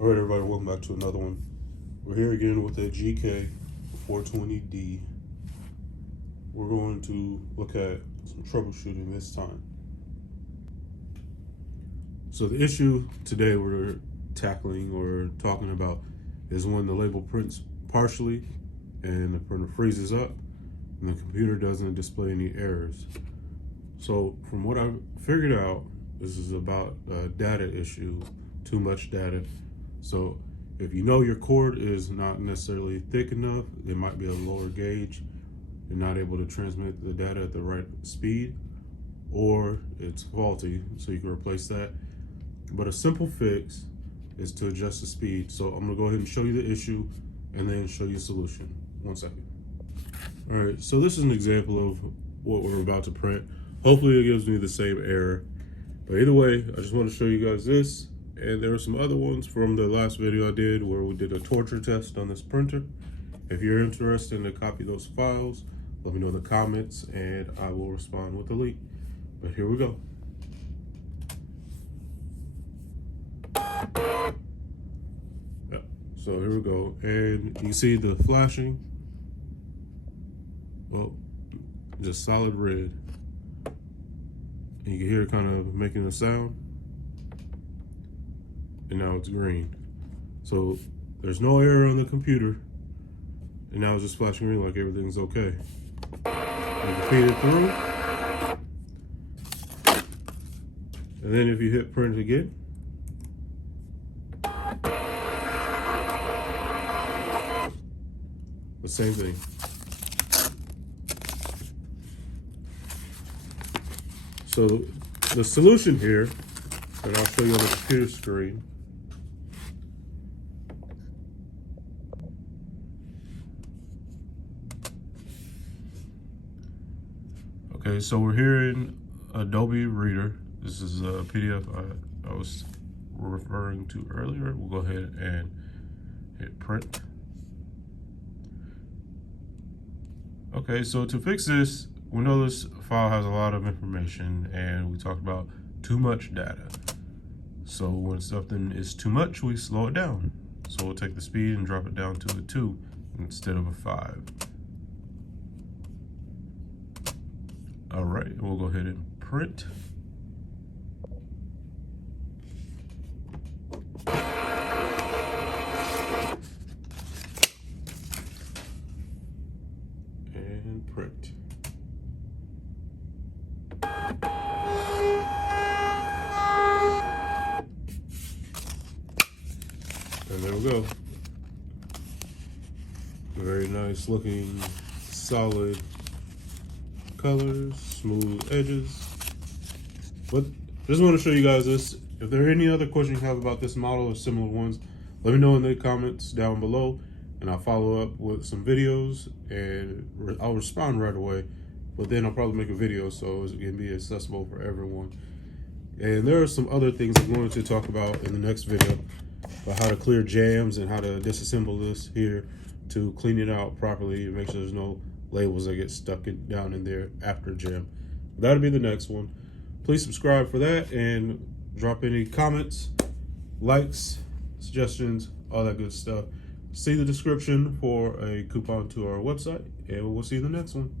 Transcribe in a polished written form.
All right, everybody, welcome back to another one. We're here again with a GK420D. We're going to look at some troubleshooting this time. So the issue today we're tackling or talking about is when the label prints partially and the printer freezes up and the computer doesn't display any errors. So from what I've figured out, this is about a data issue, too much data. So if you know your cord is not necessarily thick enough, it might be a lower gauge, you're not able to transmit the data at the right speed, or it's faulty, so you can replace that. But a simple fix is to adjust the speed. So I'm gonna go ahead and show you the issue and then show you a solution. 1 second. All right, so this is an example of what we're about to print. Hopefully it gives me the same error. But either way, I just want to show you guys this. And there are some other ones from the last video I did where we did a torture test on this printer. If you're interested in to copy those files, let me know in the comments and I will respond with the link. But here we go. Yep. So here we go. And you see the flashing. Well, just solid red. And you can hear it kind of making a sound. And now it's green. So there's no error on the computer. And now it's just flashing green like everything's okay. You can feed it through. And then if you hit print again, the same thing. So the solution here, and I'll show you on the computer screen. Okay, so we're here in Adobe Reader. This is a PDF I was referring to earlier. We'll go ahead and hit print. Okay, so to fix this, we know this file has a lot of information and we talked about too much data. So when something is too much, we slow it down. So we'll take the speed and drop it down to a 2 instead of a 5. All right, we'll go ahead and print. And print. And there we go. Very nice looking, solid colors, smooth edges. But just want to show you guys this. If there are any other questions you have about this model or similar ones, let me know in the comments down below and I'll follow up with some videos and I'll respond right away. But then I'll probably make a video so it can be accessible for everyone. And there are some other things I'm going to talk about in the next video about how to clear jams and how to disassemble this here to clean it out properly and make sure there's no labels that get stuck down in there after jam. That'll be the next one. Please subscribe for that and drop any comments, likes, suggestions, all that good stuff. See the description for a coupon to our website and we'll see you in the next one.